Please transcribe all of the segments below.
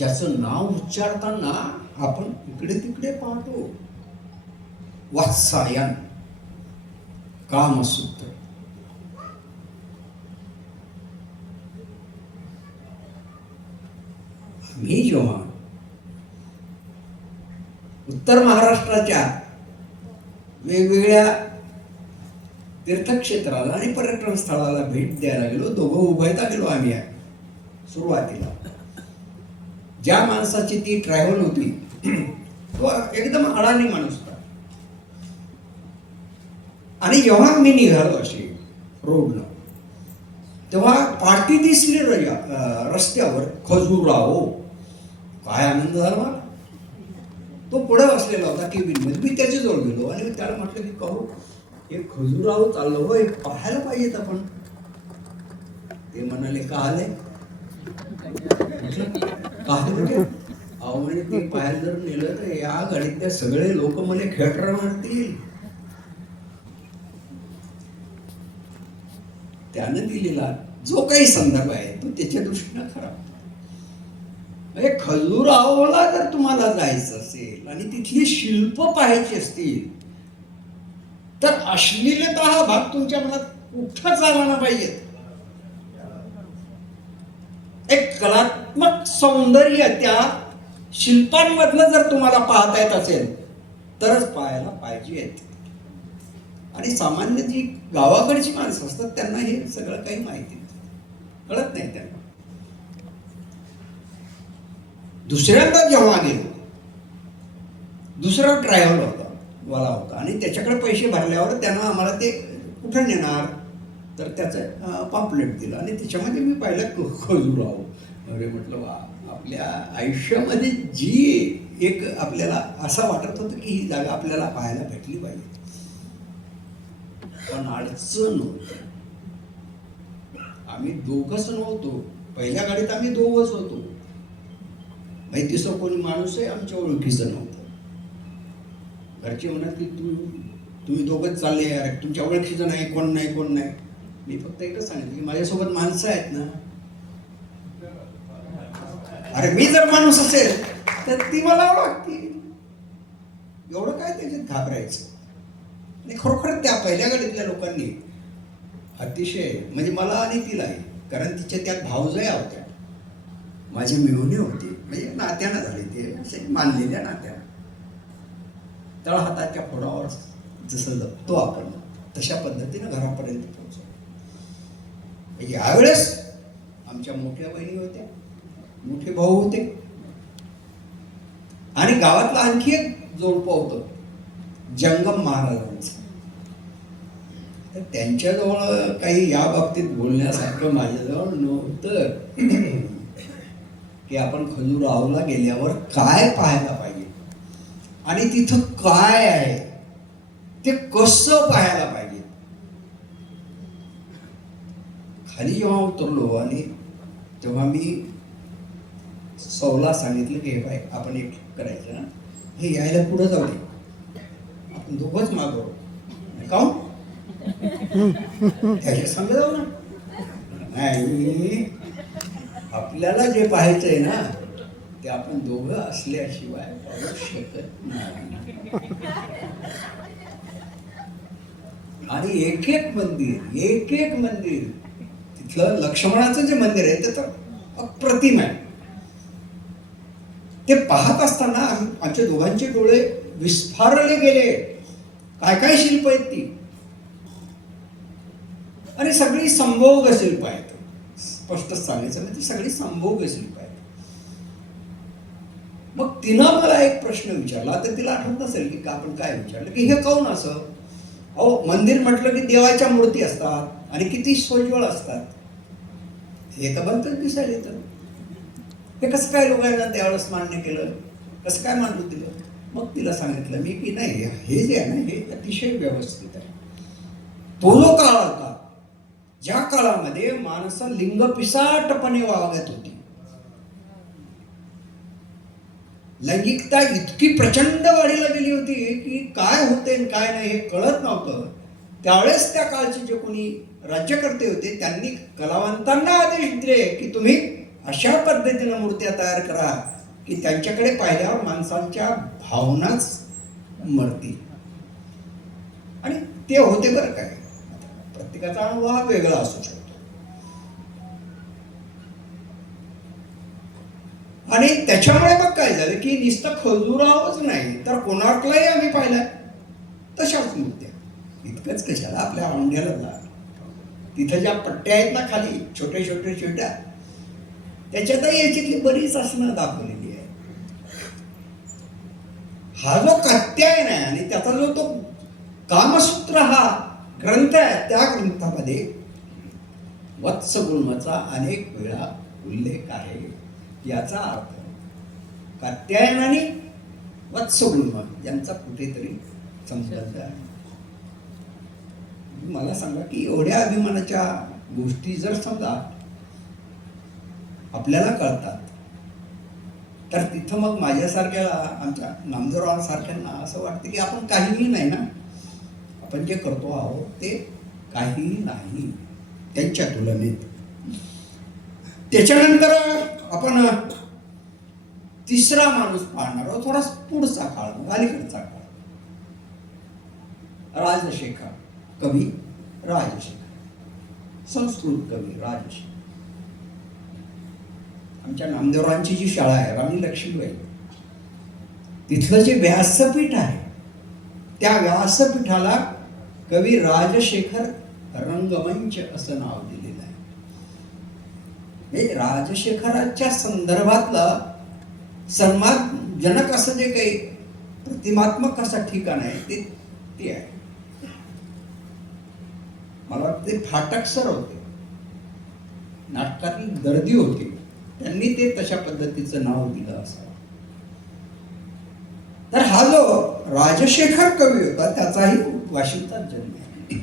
ज्याचं नाव उच्चारताना आपण इकडे तिकडे पाहतो. वात्सायन, कामसूत्र. मी जेव्हा उत्तर महाराष्ट्राच्या वेगवेगळ्या तीर्थक्षेत्राला आणि पर्यटन स्थळाला भेट द्यायला गेलो, दोघं उभयता गेलो आम्ही. सुरुवातीला ज्या माणसाची ती ट्रॅव्हल होती तो एकदम अडाणी माणूस होता. आणि जेव्हा मी निघालो अशी रोडनं, तेव्हा पार्टी दिसली रस्त्यावर, खजुराहो. काय आनंद झाला मला. तो पुढे बसलेला होता केबिनमध्ये. मी त्याच्याजवळ गेलो आणि मी त्याला म्हटलं की कहो, हे खजुराहो चाललं हो, हे पाहायला पाहिजेत आपण. ते म्हणाले का आले? अहो म्हणजे ते पाहायला जर नेलं तर या गाडीतल्या सगळे लोक मला खेळणार म्हणतील. त्यानं दिलेला जो काही संदर्भ आहे तो त्याच्या दृष्टीनं खरा. म्हणजे खजुराहोला जर तुम्हाला जायचं असेल आणि तिथली शिल्प पाहायची असतील तर अश्लीलता हा भाग तुमच्या मनात कुठंच आला ना पाहिजे. एक कलात्मक सौंदर्य त्या शिल्पांमधलं जर तुम्हाला पाहता येत असेल तरच पाहायला पाहिजे. आणि सामान्य जी गावाकडची माणसं असतात त्यांना हे सगळं काही माहिती कळत नाही त्यांना. दुसऱ्यांदा जेव्हा गेलो, दुसरा ट्रॅव्हल होता, वाला होता आणि त्याच्याकडे पैसे भरल्यावर त्यानं आम्हाला ते कुठं नेणार तर त्याचं पॉम्पलेट दिलं आणि त्याच्यामध्ये मी पाहिलं खजुराहो. अरे म्हटलं वा, आपल्या आयुष्यामध्ये जी एक आपल्याला असं वाटत होतं की ही जागा आपल्याला पाहायला भेटली पाहिजे. पण अडचण होती, आम्ही दोघंच नव्हतो. पहिल्या गाडीत आम्ही दोघंच होतो. तिसरं कोणी माणूस आहे आमच्या ओळखीचं नव्हतं. घरचे म्हणत की तुम्ही दोघंच चालले यार, तुमच्या ओळखीचं नाही, कोण नाही कोण नाही. मी फक्त एकच सांगितलं की माझ्यासोबत माणसं आहेत ना. अरे मी जर माणूस असेल तर ती मला ओळखतील, एवढं काय त्याच्यात घाबरायचं. आणि खरोखर त्या पहिल्या गाडीतल्या लोकांनी अतिशय म्हणजे मला आणि तिलाही, कारण तिच्या त्यात भावजया होत्या, माझी मिळवणी होती, म्हणजे नात्यानं झाली ते, असे मानलेल्या नात्यानं. तळहाताच्या फोडावर जसं जपतो आपण तशा पद्धतीनं घरापर्यंत पोहोचलो. यावेळेस आमच्या मोठ्या बहिणी होत्या, मोठे भाऊ होते आणि गावातला आणखी एक जोडपं होतं जंगम महाराजांचं. तर त्यांच्याजवळ काही या बाबतीत बोलण्यासारखं माझ्याजवळ नव्हतं की आपण खजुराहोला गेल्यावर काय पाहायला पाहिजे आणि तिथं काय आहे ते कसं पाहायला पाहिजे. खाली जेव्हा उतरलो आणि तेव्हा मी सौला सांगितलं की हे बाय, आपण एक करायचं ना, हे यायला पुढं जाऊ दे, आपण दोघंच मागो. काऊन त्याच्या संग जाऊ ना. नाही, आपल्याला जे पाहायचंय ना ते आपण दोघं असल्याशिवाय पाहू शकत नाही. आणि एक एक मंदिर तिथलं लक्ष्मणाचं जे मंदिर आहे ते तर अप्रतिम आहे. ते पाहत असताना आमच्या दोघांचे डोळे विस्फारले गेले. काय काय शिल्प आहेत ती, आणि सगळी संभोग शिल्प आहेत. स्पष्ट सांगायचं म्हणजे सगळी संभोग शिल्प आहेत. मग तिनं मला एक प्रश्न विचारला, तर तिला आठवत नसेल की आपण काय विचारलं की हे काऊन असं. अहो मंदिर म्हटलं की देवाच्या मूर्ती असतात आणि किती सोज्वळ असतात, हे तर बनतच दिसायला येतं. हे कसं काय लोकांना त्यावेळेस मान्य केलं, कसं काय मांडू दिलं. मग तिला सांगितलं मी की नाही, हे जे आहे ना हे अतिशय व्यवस्थित आहे. तो जो काळ होता ज्या काळामध्ये माणसं लिंग पिसाटपणे वागत होती, लैंगिकता इतकी प्रचंड वाढीला गेली होती की काय होते आणि काय नाही हे कळत नव्हतं. त्यावेळेस त्या काळचे जे कोणी राज्यकर्ते होते त्यांनी कलावंतांना आदेश दिले की तुम्ही अशा पद्धतीनं मूर्त्या तयार करा की त्यांच्याकडे पाहिल्यावर माणसांच्या भावनाच मरतील. आणि ते होते बरं काय. प्रत्येकाचा अनुभव हा वेगळा असू शकतो. आणि त्याच्यामुळे मग काय झालं की नुसतं खजुरावच नाही तर कोणार्कलाही आम्ही पाहिलाय तशाच मूर्त्या. इतकंच कशाला, आपल्या औंढ्याला जा, तिथं ज्या पट्ट्या आहेत ना खाली छोट्या छोट्या छोट्या, त्याच्यातही याच्यातली बरीच असणं दाखवलेली आहे. हा जो कात्यायन आहे आणि त्याचा जो तो कामसूत्र हा ग्रंथ आहे, त्या ग्रंथामध्ये वत्सगुल्मचा अनेक वेळा उल्लेख आहे. याचा अर्थ कात्यायन आणि वत्सगुल्म यांचा कुठेतरी संबंध आहे. मला सांगा की एवढ्या अभिमानाच्या गोष्टी जर समजा आपल्याला कळतात तर तिथं मग माझ्यासारख्याला, आमच्या नामदेवरावांसारख्यांना असं वाटतं की आपण काहीही नाही ना, आपण जे करतो आहोत ते काहीही नाही त्यांच्या तुलनेत. त्याच्यानंतर आपण तिसरा माणूस पाहणार आहोत, थोडा पुढचा काळ, अलीकडचा काळ. राजशेखर कवी, राजशेखर संस्कृत कवी राजशेखर. आमच्या नामदेवरावांची जी शाळा आहे राणी लक्ष्मीबाई, तिथलं जे व्यासपीठ आहे त्या व्यासपीठाला कवी राजशेखर रंगमंच असं नाव दिलेलं आहे. हे राजशेखराच्या संदर्भातलं सन्मानजनक असं जे काही प्रतिमात्मक असं ठिकाण आहे ते आहे. मला वाटते फाटक सर होते, नाटकातील दर्दी होते, त्यांनी ते तशा पद्धतीचं नाव दिलं असावं. तर हा जो राजशेखर कवी होता त्याचाही वाशिमचाच जन्म आहे.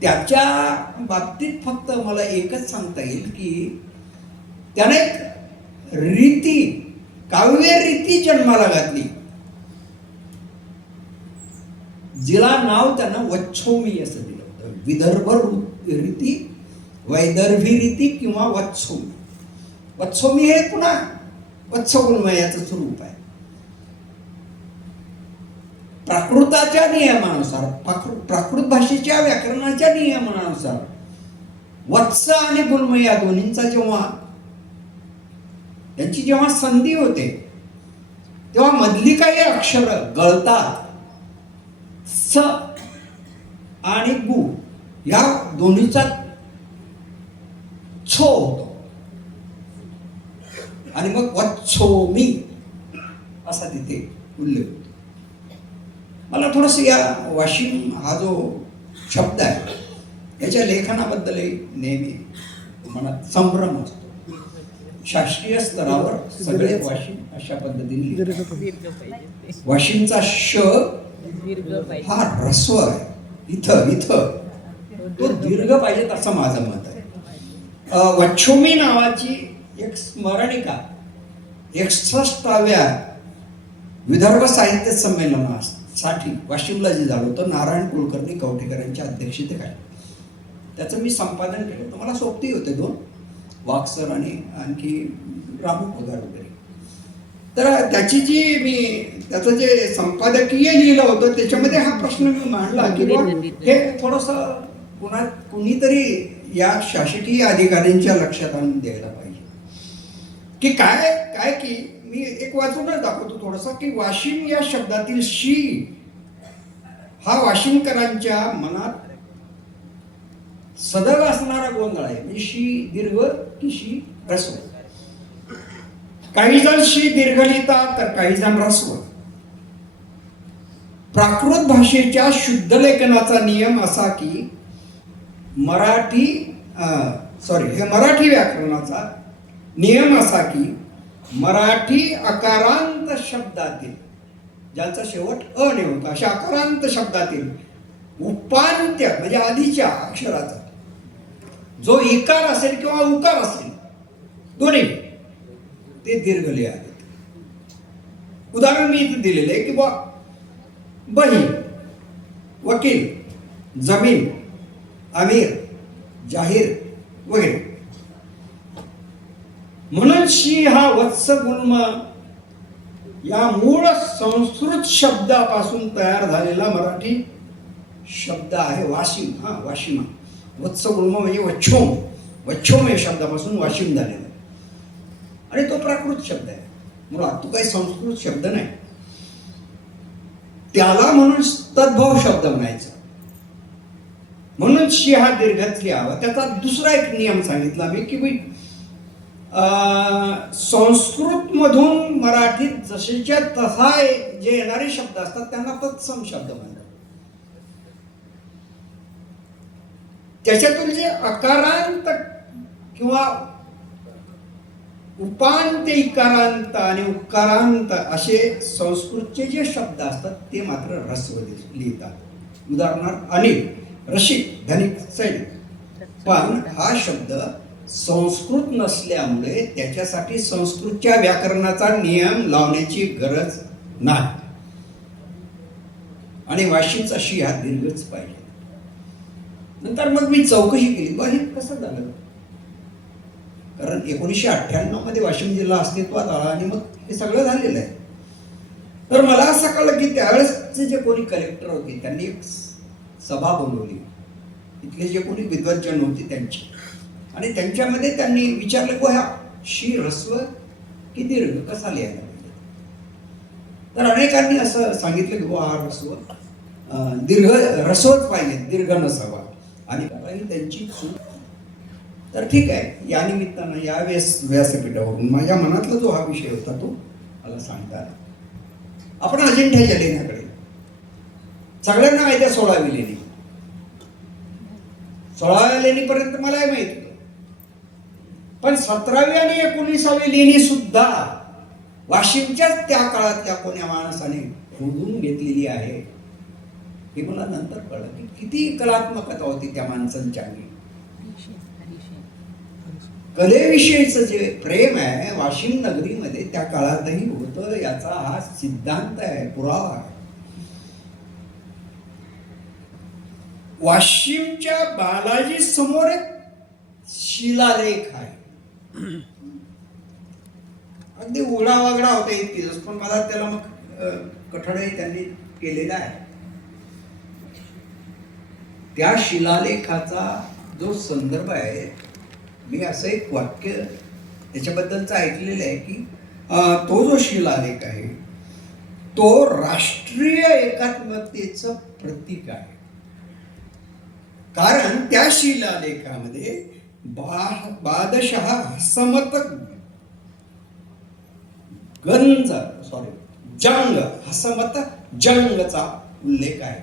त्याच्या बाबतीत फक्त मला एकच सांगता येईल की त्याने एक रीती, काव्य रीती जन्माला घातली, जिला नाव त्यानं वच्छोमी असं दिलं होतं. विदर्भ रीती, वैदर्भी रीती किंवा वत्सोमी. वत्सोमी हे पुन्हा वत्सगुल्मयाचं स्वरूप आहे. प्राकृताच्या नियमानुसार, प्राकृत भाषेच्या व्याकरणाच्या नियमानुसार वत्स आणि गुल्म या दोन्हींचा यांची जेव्हा संधी होते तेव्हा मधली काही अक्षर गळतात. स आणि गु या दोन्हीचा छो होतो आणि मग वच्छोमी असा तिथे उल्लेख होतो. मला थोडंसं या वाशिम हा जो शब्द आहे याच्या लेखनाबद्दलही नेहमी मनात संभ्रम असतो. शास्त्रीय स्तरावर सगळे वाशिम अशा पद्धतीने, वाशिमचा श हा ह्रस्व आहे, इथं तो दीर्घ पाहिजेत असं माझं मत आहे. वच्छोमी नावाची एक स्मरणिका 61व्या विदर्भ साहित्य संमेलनासाठी वाशिमला जे झालं होतं नारायण कुलकर्णी कवठेकरांच्या अध्यक्षतेखाली, त्याचं मी संपादन केलं होतं. मला सोबती होते 2 वाकसर आणि आणखी रामू पगार वगैरे. तर त्याचं जे संपादकीय लिहिलं होतं त्याच्यामध्ये हा प्रश्न मी मांडला की हे थोडंसं कुणीतरी या शासकीय अधिकाऱ्यांच्या लक्षात आणून द्यायला पाहिजे की काय की मी एक वाचूनच दाखवतो थोडंसं की वाशिम या शब्दातील शी हा वाशिमकरांच्या मनात सदैव असणारा गोंधळ आहे. म्हणजे शी दीर्घ की शी ह्रस्व. काही जण शी दीर्घ लिहितात तर काही जण ह्रस्व. प्राकृत भाषेच्या शुद्ध लेखनाचा नियम असा की मराठी व्याकरणाचा नियम असा की मराठी अकारांत शब्दातील, ज्यांचा शेवट अ ने होता, अशा अकारांत शब्दातील उपांत्य म्हणजे आधीच्या अक्षराचा जो इकार असेल किंवा उकार असेल दोन्ही ते दीर्घ लिहावेत. उदाहरण मी इथे दिलेले आहे की बही, वकील, जमीन, अमीर, जाहीर वगैरे म्हणून शी हा वत्स गुल्म या मूळ संस्कृत शब्दापासून तयार झालेला मराठी शब्द आहे वाशिम. हा वाशिमा, वत्स गुल्म म्हणजे वच्छोम. वच्छोम या शब्दापासून वाशिम झालेला आहे आणि तो प्राकृत शब्द आहे. मुळात तो काही संस्कृत शब्द नाही. त्याला म्हणून तद्भव शब्द म्हणायचा. म्हणून शी हा दीर्घच घ्यावा. त्याचा दुसरा एक नियम सांगितला मी की संस्कृत मधून मराठीत जसेच्या तसा जे येणारे शब्द असतात त्यांना तत्सम शब्द म्हणतात. त्याच्यातून जे अकारांत किंवा उपांत, इकारांत आणि उकारांत असे संस्कृतचे जे शब्द असतात ते मात्र ऱ्हस्व लिहितात. उदाहरणार्थ अनिल, रसिक, धनिक, सैनिक. पण हा शब्द संस्कृत नसल्यामुळे त्याच्यासाठी संस्कृतच्या व्याकरणाचा नियम लावण्याची गरज नाही आणि वाशिमचा शी हा दीर्घच पाहिजे. नंतर मग मी चौकशी केली, बा हे कसं झालं. कारण 1998 मध्ये वाशिम जिल्हा अस्तित्वात आला आणि मग हे सगळं झालेलं आहे. तर मला असं कळलं की त्यावेळेसचे जे कोणी कलेक्टर होते त्यांनी एक सभा बोलवली, इथले जे कोणी विद्वज्जन होते त्यांची, आणि त्यांच्यामध्ये त्यांनी विचारलं की हा शी ऱ्हस्व की दीर्घ कसा लिहायला पाहिजे. तर अनेकांनी असं सांगितलं की हा ऱ्हस्व दीर्घ ऱ्हस्वच पाहिजे, दीर्घ नसावा. आणि त्यांची चूक. तर ठीक आहे, या निमित्तानं या व्यासपीठावरून माझ्या मनातला जो हा विषय होता तो मला सांगता आला. आपण अजिंठ्याच्या लेण्याकडे सगळ्यांना माहिती आहे 16वी लेणी. 16व्या लेणीपर्यंत मलाही माहित होतं. पण 17वी आणि 19वी लेणी सुद्धा वाशिमच्याच त्या काळातल्या कोण्या माणसाने खोदून घेतलेली आहे. हे मला नंतर कळलं की किती कलात्मकता होती त्या माणसांच्या अंगी. कलेविषयीचं जे प्रेम आहे वाशिम नगरीमध्ये त्या काळातही होतं, याचा हा सिद्धांत आहे, पुरावा आहे. वाशिमच्या बालाजी समोर एक शिलालेख आहे. अगदी उघडा वागडा होता इतकीच, पण मला त्याला मग कठडही त्यांनी केलेला आहे. त्या शिलालेखाचा जो संदर्भ आहे, मी असं एक वाक्य त्याच्याबद्दलचं ऐकलेलं आहे की तो जो शिलालेख आहे तो राष्ट्रीय एकात्मतेचं प्रतीक आहे. कारण त्या शिलालेखामध्ये बादशाह हसमत जंग हसमत जंगचा उल्लेख आहे.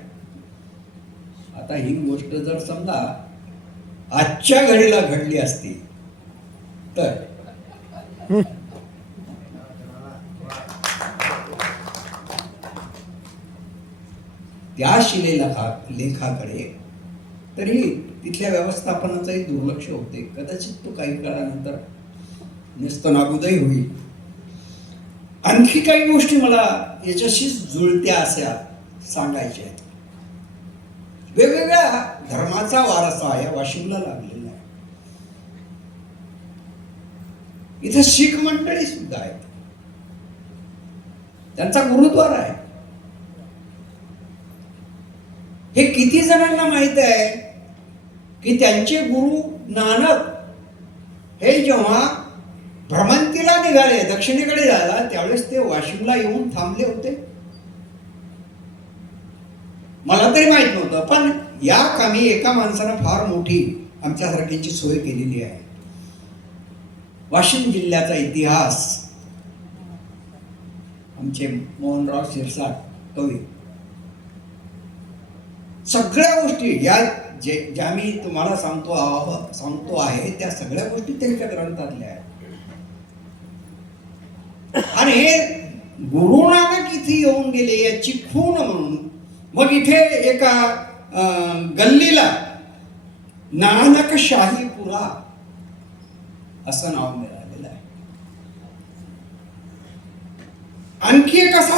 आता ही गोष्ट जर समजा आजच्या घडीला घडली असती तर त्या शिलालेखाकडे तरी तिथल्या व्यवस्थापनाचंही दुर्लक्ष होते. कदाचित तो काही काळानंतर नेस्तनाबूदही होईल. आणखी काही गोष्टी मला याच्याशी जुळत्या अशा सांगायच्या आहेत. वेगवेगळ्या धर्माचा वारसा या वाशिमला लागलेला आहे. इथे शीख मंडळी सुद्धा आहेत, त्यांचा गुरुद्वारा आहे. हे किती जणांना माहित आहे की त्यांचे गुरु नानक हे जेव्हा भ्रमंतीला निघाले दक्षिणेकडे जायला त्यावेळेस ते वाशिमला येऊन थांबले होते. मला तरी माहित नव्हतं, पण या कामी एका माणसानं फार मोठी आमच्यासारख्यांची सोय केलेली आहे. वाशिम जिल्ह्याचा इतिहास आमचे मोहनराव शिरसाट कवी सगळ्या गोष्टी या ज्या मी तुम्हाला सांगतो आहे त्या सगळ्या गोष्टी त्यांच्या ग्रंथातल्या आहेत. आणि हे गुरु नानक इथे येऊन गेले याची खूण म्हणून मग इथे एका गल्लीला नानकशाहीपुरा असं नाव मिळालेलं आहे. आणखी एक असा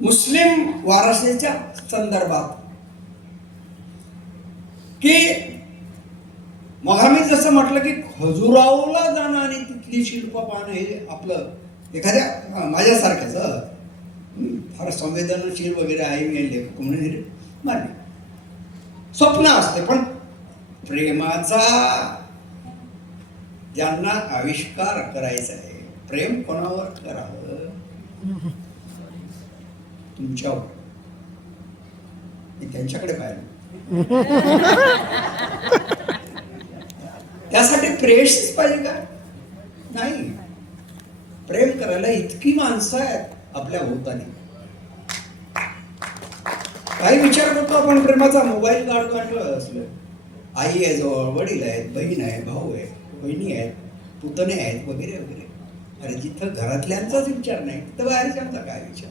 मुस्लिम वारसेच्या संदर्भात की मग आम्ही जसं म्हटलं की खजुराहोला जाणं आणि तिथली शिल्प पाहणं हे आपलं एखाद्या माझ्यासारख्याच फार संवेदनशील वगैरे आहे मी लेखक म्हणून मान्य स्वप्न असते, पण प्रेमाचा ज्यांना आविष्कार करायचा आहे, प्रेम कोणावर करावं? तुमच्यावर. मी त्यांच्याकडे पाहिलं. त्यासाठी प्रेयसीच पाहिजे का? नाही. प्रेम करायला इतकी माणसं आहेत आपल्या भोवताली. काही विचार करतो आपण प्रेमाचा, मोबाईल काढतो आणि असलं आई आहे जवळ, वडील आहेत, बहीण आहे, भाऊ आहे, बहिणी आहेत, पुतणे आहेत वगैरे वगैरे. अरे जिथं घरातल्यांचाच विचार नाही तिथं बाहेरच्यांचा काय विचार?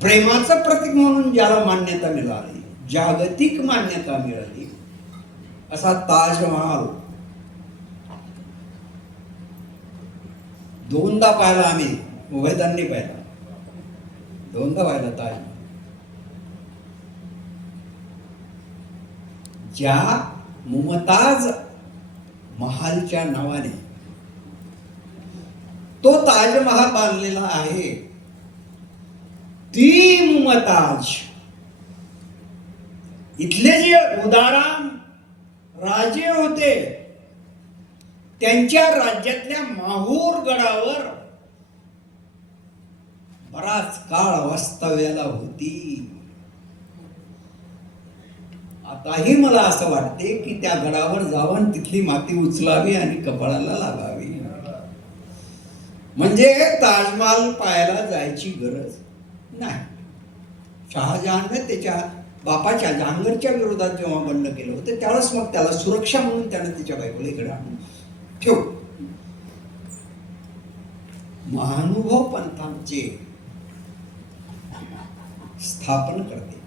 प्रेमाचं प्रतीक म्हणून ज्याला मान्यता मिळाली, जागतिक मान्यता मिळाली, असा ताजमहाल दोनदा पाहिला आम्ही, उभयदांनी पाहिला, दोनदा पाहिला ताजमहाल. ज्या मुमताज महालच्या नावाने तो ताजमहाल बांधलेला आहे, ती मुमताज इथले जे उदाराम राजे होते त्यांच्या राज्यातल्या माहूर गडावर बराच काळ वास्तव्याला होती. आताही मला असं वाटते की त्या गडावर जाऊन तिथली माती उचलावी आणि कपाळाला लावावी, म्हणजे ताजमहाल पाहायला जायची गरज नाही. शहाजहानने त्याच्या बापाच्या जहांगीरच्या विरोधात जेव्हा बंड केलं होतं त्यावेळेस मग त्याला सुरक्षा म्हणून त्याने त्याच्या बायकोला इकडे आणून ठेव. महानुभव पंथांचे स्थापन करते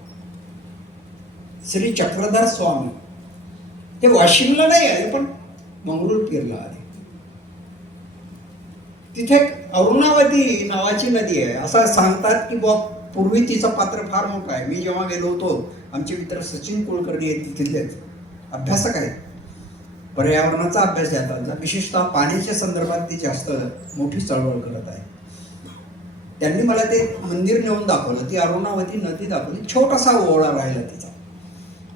श्री चक्रधर स्वामी, ते वाशिमला नाही आले पण मंगरुळपीरला आले. तिथे अरुणावती नावाची नदी आहे. असं सांगतात की बुवा पूर्वी तिचं पात्र फार मोठं आहे. मी जेव्हा गेलो होतो, आमचे मित्र सचिन कुलकर्णी आहेत, तिथले अभ्यासक आहेत, पर्यावरणाचा अभ्यास देतात, विशेषतः पाण्याच्या संदर्भात ती जास्त मोठी चळवळ करत आहे. त्यांनी मला ते मंदिर नेऊन दाखवलं, ती अरुणावती नदी दाखवली, छोटासा ओढा राहिला तिचा,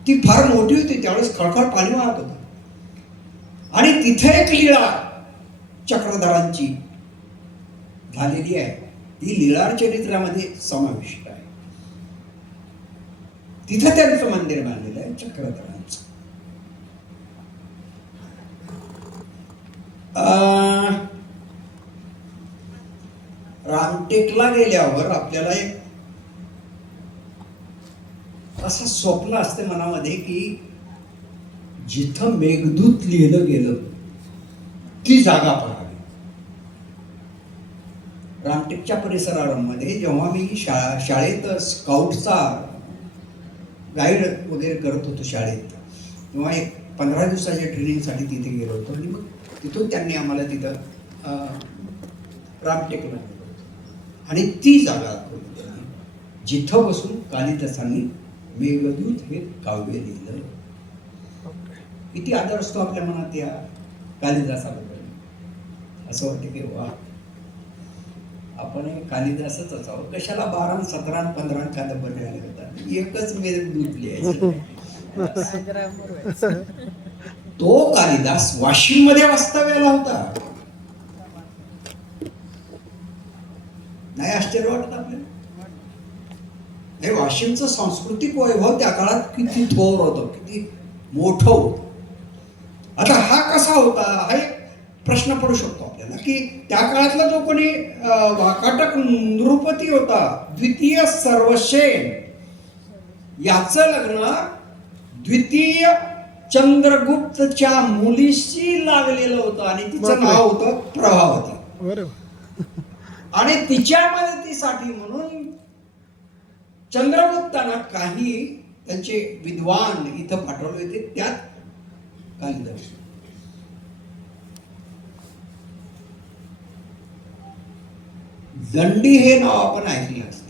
ती फार मोठी होती, त्यावेळेस खळखळ पाणी वाहत होतं. आणि तिथे एक लीळा चक्रधरांची झालेली आहे, ती लीळार चरित्रामध्ये समाविष्ट आहे. तिथे त्यांचं मंदिर बांधलेलं आहे चक्रधरांचं. रामटेकला गेल्यावर आपल्याला एक असं स्वप्न असते मनामध्ये की जिथं मेघदूत लिहिलं गेलं ती जागा पाहावी. रामटेकच्या परिसरामध्ये जेव्हा मी शाळेत स्काउटचा गाईड वगैरे करत होतो शाळेत, तेव्हा एक 15 दिवसाच्या ट्रेनिंगसाठी तिथे गेलो होतो आणि मग तिथून त्यांनी आम्हाला तिथं रामटेकला नेलं आणि ती जागा जिथं बसून कालिदासांनी मेघदूत हे काव्य लिहिलं. किती आदर असतो आपल्या मनात या कालिदासाबद्दल. असं वाटतं की वा, आपण कालिदासच असावं. कशाला 12, 17, 15 कादंबऱ्या लिहितात, एकच मेघदूत लिहायचं. तो कालिदास वाशिम मध्ये वास्तव्याला होता. नाही आश्चर्य वाटत आपल्याला? हे वाशिमचं सांस्कृतिक वैभव त्या काळात किती थोर होतं, किती मोठं होतं. आता हा कसा होता, हा एक प्रश्न पडू शकतो आपल्याला की त्या काळातला जो कोणी वाकाटक नृपती होता, द्वितीय सर्वसेन, याचं लग्न द्वितीय चंद्रगुप्तच्या मुलीशी लागलेलं होतं आणि तिचं नाव होतं प्रभावती. आणि तिच्या मदतीसाठी म्हणून चंद्रगुप्तांना काही त्यांचे विद्वान इथं पाठवले होते, त्यात कालिदास. दंडी हे नाव आपण ऐकलं असतं.